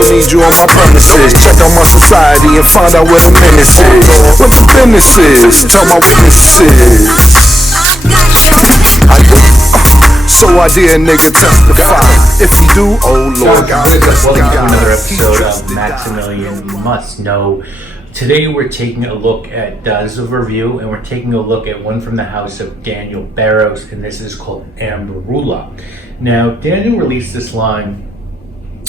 don't need you on my premises. Check out my society and find out where the menace is. What the business is, tell my witnesses. So I dare a nigga testify. If you do, oh Lord God. Welcome to another episode of Maximilian Must Know. Today we're taking a look at, this is a review, and we're taking a look at one from the house of Daniel Barros, and this is called Amberula. Now, Daniel released this line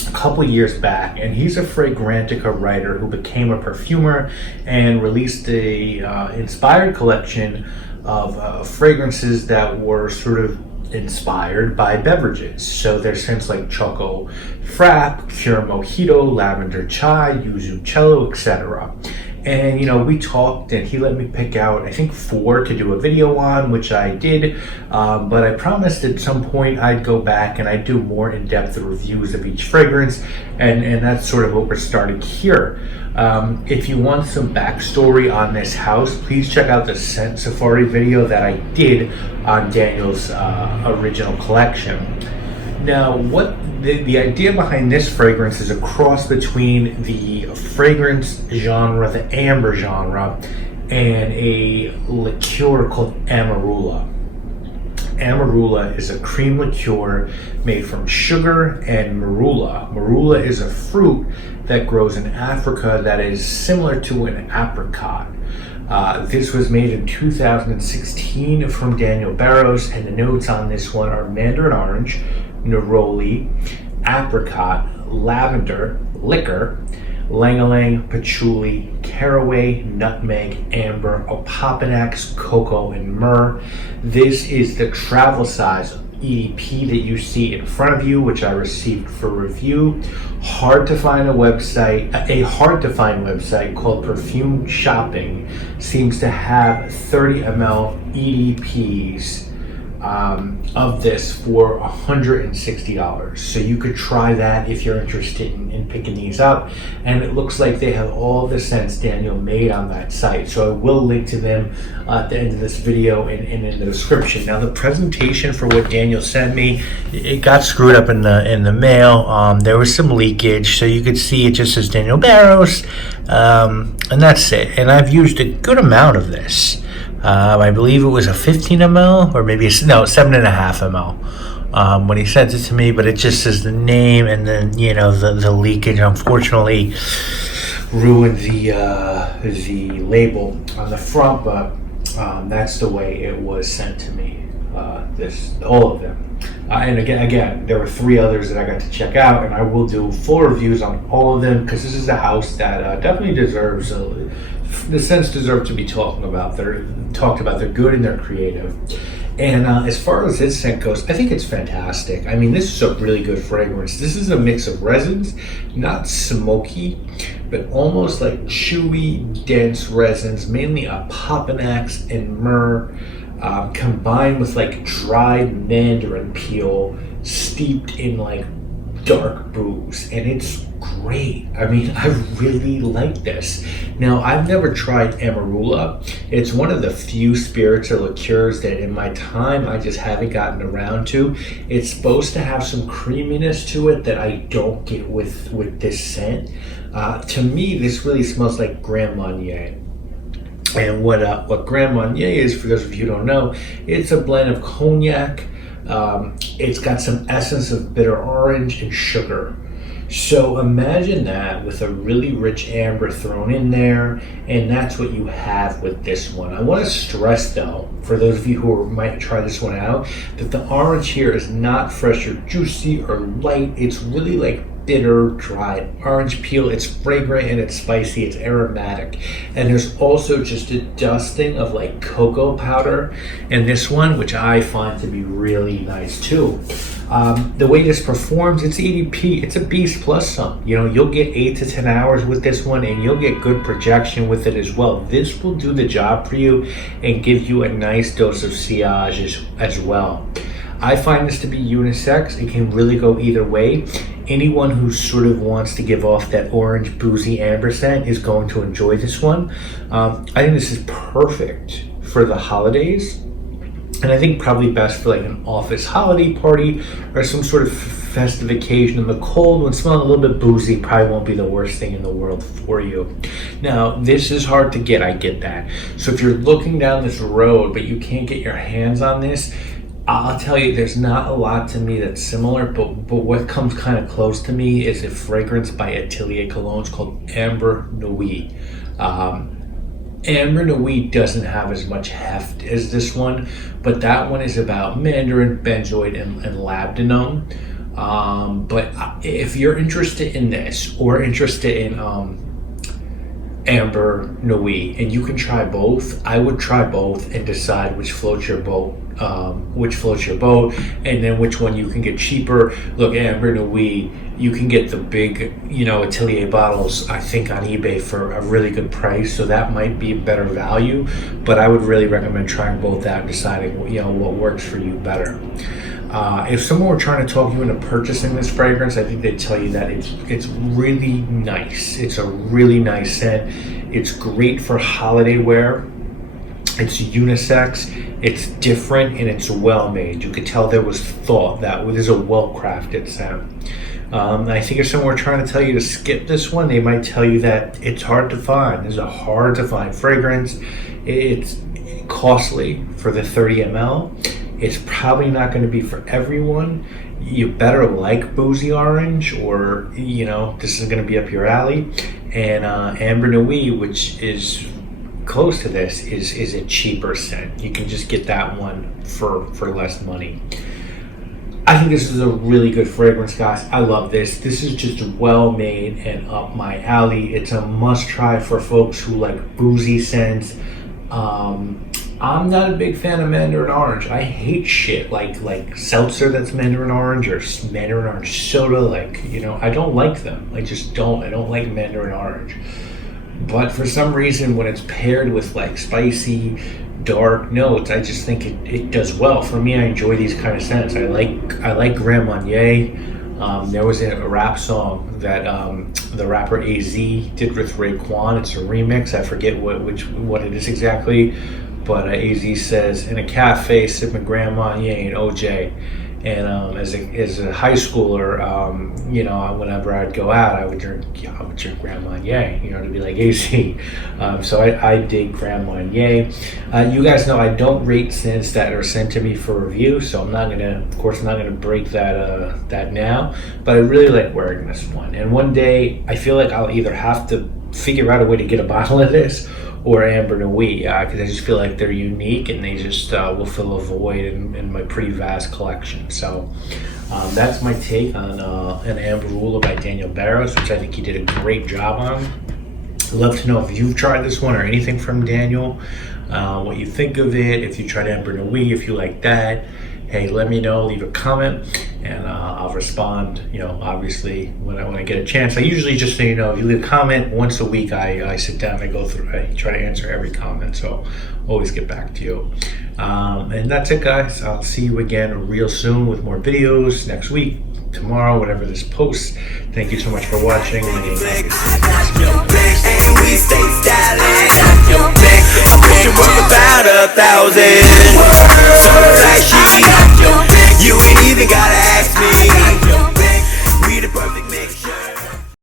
a couple years back, and he's a Fragrantica writer who became a perfumer and released a inspired collection of fragrances that were sort of inspired by beverages. So there's scents like Choco Frap, Pure Mojito, Lavender Chai, Yuzu Cello, etc. And we talked, and he let me pick out, I think, 4 to do a video on, which I did, but I promised at some point I'd go back and I'd do more in-depth reviews of each fragrance, and that's sort of what we're starting here. If you want some backstory on this house, please check out the Scent Safari video that I did on Daniel's original collection. Now, what the idea behind this fragrance is a cross between the fragrance genre, the amber genre, and a liqueur called Amberula. Amberula is a cream liqueur made from sugar and marula. Marula is a fruit that grows in Africa that is similar to an apricot. This was made in 2016 from Daniel Barros, and the notes on this one are mandarin orange, neroli, apricot, lavender, liquor, ylang-ylang, patchouli, caraway, nutmeg, amber, opopanax, cocoa, and myrrh. This is the travel size EDP that you see in front of you, which I received for review. A hard to find website called Perfume Shopping seems to have 30 ml EDPs of this for $160. So you could try that if you're interested in picking these up. And it looks like they have all the scents Daniel made on that site. So I will link to them at the end of this video and in the description. Now, the presentation for what Daniel sent me, it got screwed up in the mail. There was some leakage, so you could see it just says Daniel Barros, and that's it. And I've used a good amount of this. I believe it was a 15 ml or maybe 7.5 ml when he sent it to me, but it just says the name, and then the leakage unfortunately ruined the label on the front, but that's the way it was sent to me. All of them. And again, there were 3 others that I got to check out, and I will do full reviews on all of them because this is a house that definitely deserves the scents deserve to be talked about. They're good and they're creative. And as far as this scent goes, I think it's fantastic. I mean, this is a really good fragrance. This is a mix of resins, not smoky, but almost like chewy, dense resins, mainly opopanax and myrrh, combined with like dried mandarin peel steeped in like dark booze, and it's great. I mean, I really like this. Now, I've never tried Amberula. It's one of the few spirits or liqueurs that in my time I just haven't gotten around to. It's supposed to have some creaminess to it that I don't get with this scent. To me, this really smells like Grand Marnier. And what Grand Marnier is, for those of you who don't know, it's a blend of cognac. It's got some essence of bitter orange and sugar. So imagine that with a really rich amber thrown in there, and that's what you have with this one. I want to stress, though, for those of you who might try this one out, that the orange here is not fresh or juicy or light. It's really like bitter, dried orange peel. It's fragrant and it's spicy. It's aromatic. And there's also just a dusting of like cocoa powder in this one, which I find to be really nice too. The way this performs, it's EDP. It's a beast plus some. You'll get 8 to 10 hours with this one, and you'll get good projection with it as well. This will do the job for you and give you a nice dose of sillage as well. I find this to be unisex. It can really go either way. Anyone who sort of wants to give off that orange, boozy amber scent is going to enjoy this one. I think this is perfect for the holidays. And I think probably best for like an office holiday party or some sort of festive occasion in the cold when smelling a little bit boozy probably won't be the worst thing in the world for you. Now, this is hard to get, I get that. So if you're looking down this road but you can't get your hands on this, I'll tell you, there's not a lot to me that's similar, but what comes kind of close to me is a fragrance by Atelier Cologne. It's called Amber Nuit. Amber Nuit doesn't have as much heft as this one, but that one is about mandarin, benzoate, and labdanum. But if you're interested in this or interested in Amber Nuit, and you can try both, I would try both and decide which floats your boat, and then which one you can get cheaper. Look, Amber Nuit, you can get the big, Atelier bottles, I think, on eBay for a really good price, so that might be a better value, but I would really recommend trying both out and deciding, what works for you better. If someone were trying to talk you into purchasing this fragrance, I think they'd tell you that it's really nice. It's a really nice scent. It's great for holiday wear. It's unisex, it's different, and it's well made. You could tell there was thought. That is a well-crafted scent. I think if someone were trying to tell you to skip this one, they might tell you that it's hard to find. This is a hard to find fragrance. It's costly for the 30 ml. It's probably not going to be for everyone. You better like boozy orange, or this is going to be up your alley. And Amber Nuit, which is close to this, is a cheaper scent. You can just get that one for less money. I think this is a really good fragrance, guys. I love this. This is just well made and up my alley. It's a must try for folks who like boozy scents. I'm not a big fan of mandarin orange. I hate shit like seltzer that's mandarin orange, or mandarin orange soda. I don't like them. I just don't. I don't like mandarin orange. But for some reason, when it's paired with spicy, dark notes, I just think it does well. For me, I enjoy these kind of scents. I like Grand Marnier. There was a rap song that the rapper AZ did with Raekwon. It's a remix. I forget what it is exactly, but AZ says, "In a cafe, sipping Grand Marnier and OJ." And as a high schooler, whenever I'd go out, I would drink Grand Marnier, to be like AZ. So I dig Grand Marnier. You guys know I don't rate scents that are sent to me for review, so I'm not gonna break that now. But I really like wearing this one. And one day I feel like I'll either have to figure out a way to get a bottle of this or Amber Nuit, because I just feel like they're unique and they just will fill a void in my pretty vast collection. So that's my take on an Amberula by Daniel Barros, which I think he did a great job on. I'd love to know if you've tried this one or anything from Daniel, what you think of it, if you tried Amber Nuit, if you like that. Hey, let me know, leave a comment, and I'll respond, obviously, when I get a chance. I usually, just so you know, if you leave a comment once a week, I sit down, I go through, I try to answer every comment, so always get back to you. And that's it, guys. I'll see you again real soon with more videos next week, tomorrow, whatever this posts. Thank you so much for watching. My name is and we stay styling. I wish it was about 1,000.